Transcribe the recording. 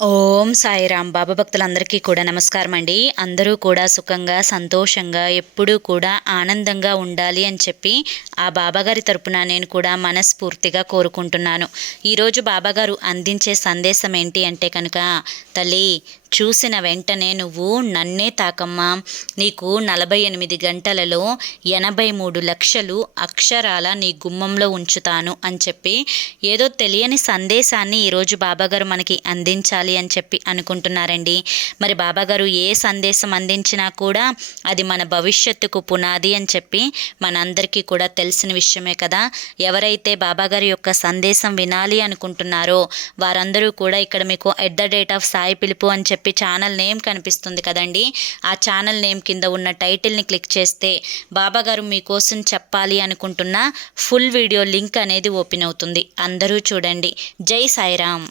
ఓం సాయిరాం. బాబా భక్తులందరికీ కూడా నమస్కారం అండి. అందరూ కూడా సుఖంగా సంతోషంగా ఎప్పుడూ కూడా ఆనందంగా ఉండాలి అని చెప్పి ఆ బాబాగారి తరపున నేను కూడా మనస్ఫూర్తిగా కోరుకుంటున్నాను. ఈరోజు బాబాగారు అందించే సందేశం ఏంటి అంటే కనుక, తల్లి చూసిన వెంటనే నువ్వు నన్నే తాకమ్మా, నీకు 48 గంటలలో 83 లక్షలు అక్షరాల నీ గుమ్మంలో ఉంచుతాను అని చెప్పి ఏదో తెలియని సందేశాన్ని ఈరోజు బాబాగారు మనకి అందించాలి అని చెప్పి అనుకుంటున్నారండి. మరి బాబాగారు ఏ సందేశం అందించినా కూడా అది మన భవిష్యత్తుకు పునాది అని చెప్పి మనందరికీ కూడా తెలిసిన విషయమే కదా. ఎవరైతే బాబాగారి యొక్క సందేశం వినాలి అనుకుంటున్నారో వారందరూ కూడా ఇక్కడ మీకు @సాయి పిలుపు అని చెప్పి ఛానల్ నేమ్ కనిపిస్తుంది కదండి. ఆ ఛానల్ నేమ్ కింద ఉన్న టైటిల్ని క్లిక్ చేస్తే బాబాగారు మీకోసం చెప్పాలి అనుకుంటున్న ఫుల్ వీడియో లింక్ అనేది ఓపెన్ అవుతుంది. అందరూ చూడండి. జై సాయిరామ్.